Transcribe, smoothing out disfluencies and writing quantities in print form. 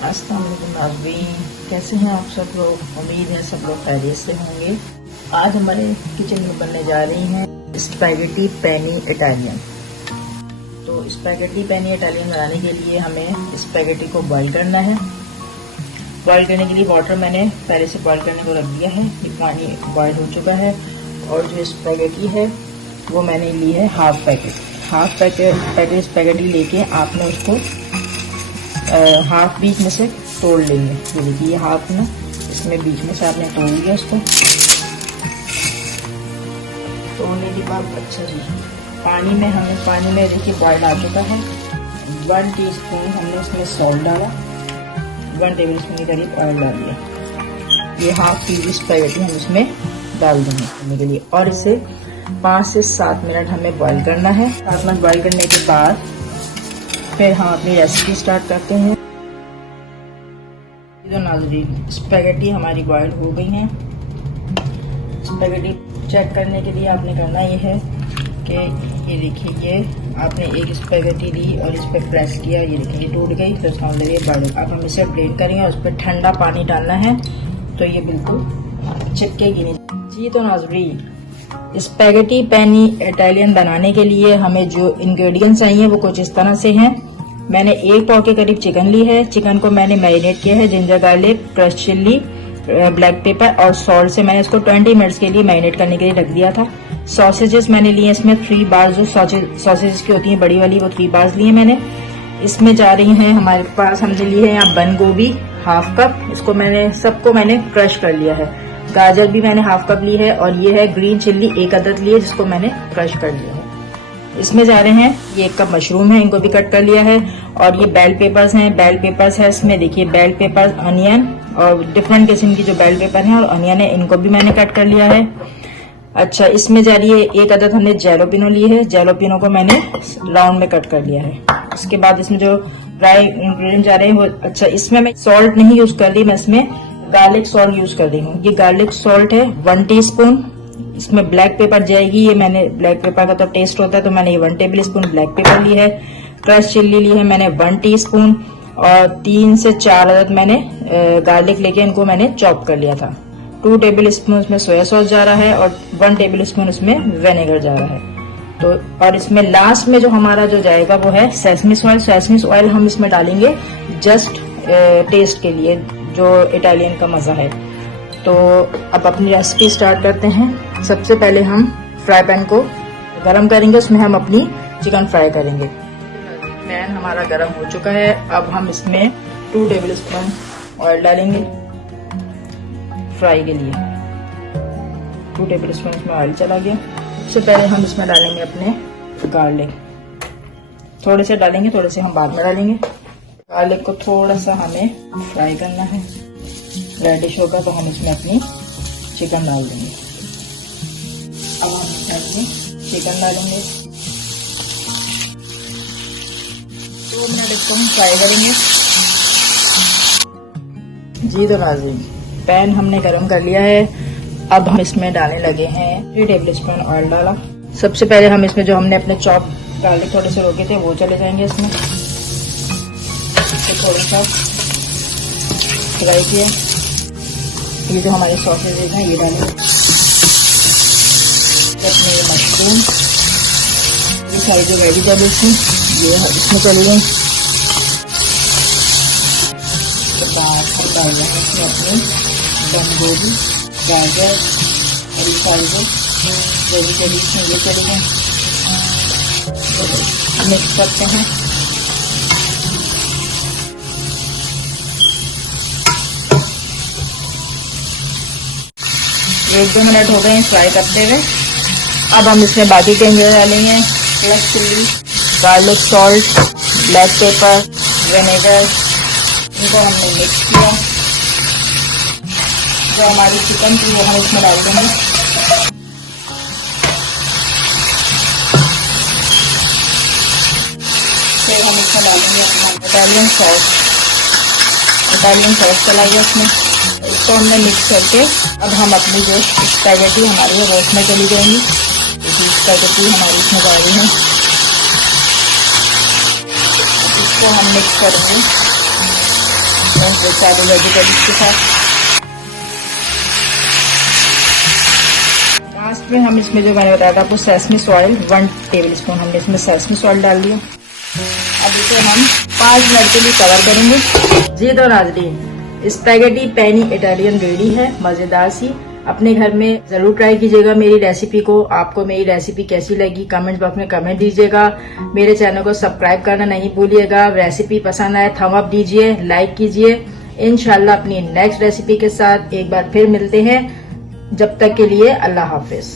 अस्सलाम वालेकुम नाज़रीन, कैसे हैं आप सब लोग। उम्मीद है सब लोग खैरियत से होंगे। आज हमारे किचन में बनने जा रही हैं स्पैगेटी पेनी इटालियन। तो स्पैगेटी पेनी इटालियन बनाने के लिए हमें स्पैगेटी को बॉईल करना है। बॉईल करने के लिए वाटर मैंने पहले से बॉईल करने को रख दिया है। ये पानी बॉईल हो चुका है और जो स्पैगेटी है वो मैंने ली है हाफ पैकेट स्पैगेटी लेके आपने उसको हाफ बीच में से तोड़ लेंगे। ये देखिए हाफ ना, इसमें बीच में से आपने तोड़ लिया। उसको तोड़ने के बाद अच्छा जी पानी में देखिए बॉयल आ चुका है। 1 टीस्पून हमने उसमें सॉल्ट डाला, 1 टेबल स्पून के करीब ऑयल डाल दिया। ये हाफ केजी स्पैगेटी हम इसमें डाल देंगे करने के लिए और इसे 5 से 7 मिनट हमें बॉईल करना है। 7 मिनट बॉईल करने के बाद फिर हम अपनी रेसिपी स्टार्ट करते हैं। तो नाज़रीन स्पैगेटी हमारी बॉईल हो गई हैं। स्पैगेटी चेक करने के लिए आपने करना ये है कि ये देखिए, ये आपने एक स्पैगेटी ली और इस पर प्रेस किया, ये देखिए ये टूट गई। तो इसका मतलब ये बॉईल। अब हम इसे ब्लेंड करेंगे और उस पर ठंडा पानी डालना है तो ये बिल्कुल चिपकेगी नहीं जी। तो नाज़रीन स्पैगेटी पेनी इटालियन बनाने के लिए हमें जो इंग्रेडिएंट्स चाहिए वो कुछ इस तरह से हैं। मैंने 1 पाव के करीब चिकन ली है। चिकन को मैंने मैरिनेट किया है ginger garlic, crush chilli, black pepper और सॉल्ट से मैंने इसको 20 मिनट्स के लिए मैरिनेट करने के लिए रख दिया था। सॉसेजेस मैंने लिए इसमें 3 बार्स, जो सॉसेजेस की होती हैं बड़ी वाली, वो 3 बार्स लिए मैंने। इसमें जा रही हैं हमारे पास, हमने ली है यहाँ बंद गोभी हाफ कप, इसको सबको मैंने क्रश कर लिया है। गाजर भी मैंने हाफ कप ली है और ये है ग्रीन चिल्ली 1 अदद ली है जिसको मैंने क्रश कर लिया है। इसमें जा रहे हैं ये 1 कप मशरूम है, इनको भी कट कर लिया है। और ये बेल पेपर्स हैं, बेल पेपर्स है इसमें देखिए, बेल पेपर्स, अनियन और डिफरेंट किस्म की जो बेल पेपर हैं और अनियन है, इनको भी मैंने कट कर लिया है। अच्छा, इसमें जा रही है 1 अदद हमने जैलोपिनो ली है, जैलोपिनो को मैंने राउंड में कट कर लिया है। उसके बाद इसमें जो ड्राई इंग्रेडिएंट जा रहे हैं वो, अच्छा इसमें मैं सॉल्ट नहीं यूज कर रही, मैं इसमें गार्लिक सॉल्ट यूज कर रही हूँ। ये गार्लिक सॉल्ट है 1 टीस्पून। इसमें ब्लैक पेपर जाएगी, ये मैंने ब्लैक पेपर का तो टेस्ट होता है तो मैंने ये 1 टेबल स्पून ब्लैक पेपर ली है। क्रश चिल्ली ली है मैंने 1 टीस्पून और 3 से 4 अदद मैंने गार्लिक लेके इनको मैंने चॉप कर लिया था। 2 टेबल स्पून उसमें सोया सॉस जा रहा है और 1 टेबल स्पून उसमें विनेगर जा रहा है। तो और इसमें लास्ट में जो हमारा जो जाएगा वो है सेसमिस ऑयल। सेसमिस ऑयल हम इसमें डालेंगे जस्ट टेस्ट के लिए, जो इटालियन का मजा है। तो अब अपनी रेसिपी स्टार्ट करते हैं। सबसे पहले हम फ्राई पैन को गरम करेंगे, उसमें हम अपनी चिकन फ्राई करेंगे। पैन हमारा गरम हो चुका है। अब हम इसमें 2 टेबल स्पून ऑयल डालेंगे फ्राई के लिए। 2 टेबल स्पून इसमें ऑयल चला गया। सबसे पहले हम इसमें डालेंगे अपने गार्लिक, थोड़े से डालेंगे, थोड़े से हम बाद में डालेंगे। गार्लिक को थोड़ा सा हमें फ्राई करना है, रेडिश होगा तो हम इसमें अपनी चिकन डाल देंगे। अब हम इसमें चिकन डालेंगे, 2 मिनट इसको हम फ्राई करेंगे जी। तो नाज़रीन पैन हमने गरम कर लिया है। अब हम इसमें डालने लगे हैं 3 टेबल स्पून ऑयल डाला। सबसे पहले हम इसमें जो हमने अपने चॉप गार्लिक थोड़े से रोके थे वो चले जाएंगे इसमें। थोड़ा सा फ्राई किया, ये जो हमारे सॉसेज हैं ये डालेंगे। अपने ये मशरूम, ये सारी जो वेजिटेबल्स हैं ये इसमें चले गए। डाल देंगे इसमें अपने बंद गोभी, गाजर और ये सारी जो वेजिटेबल्स हैं ये चले गए। मिक्स करते हैं। एक 2 मिनट हो गए हैं फ्राई करते हुए। अब हम इसमें बाकी के इंग्रेडिएंट डालेंगे, crush chilli, garlic salt, black pepper, vinegar, इनको हमने मिक्स किया। जो हमारी चिकन थी वो हम इसमें डाल देंगे। फिर हम इसमें डालेंगे अपना इटालियन सॉस चला गया इसमें, इसको हमने मिक्स करके अब हम अपनी जो स्पैगेटी हमारी है वो उसमें चली जाएंगी। स्पैगेटी हमारी इसमें जा रही है, इसको हम मिक्स करेंगे। वेजिटेबल्स के साथ। लास्ट में हम इसमें जो मैंने बताया था आपको सेसमी ऑयल 1 टेबल स्पून हमने इसमें सेसमी ऑयल डाल दिया। अब इसे हम 5 मिनट के लिए कवर करेंगे। जी तो नाज़रीन, स्पैगेटी पेनी इटालियन रेडी है, मजेदार सी। अपने घर में जरूर ट्राई कीजिएगा मेरी रेसिपी को। आपको मेरी रेसिपी कैसी लगी कमेंट बॉक्स में कमेंट दीजिएगा। मेरे चैनल को सब्सक्राइब करना नहीं भूलिएगा। रेसिपी पसंद आए थंब अप दीजिए, लाइक कीजिए। इंशाल्लाह अपनी नेक्स्ट रेसिपी के साथ एक बार फिर मिलते हैं। जब तक के लिए अल्लाह हाफिज।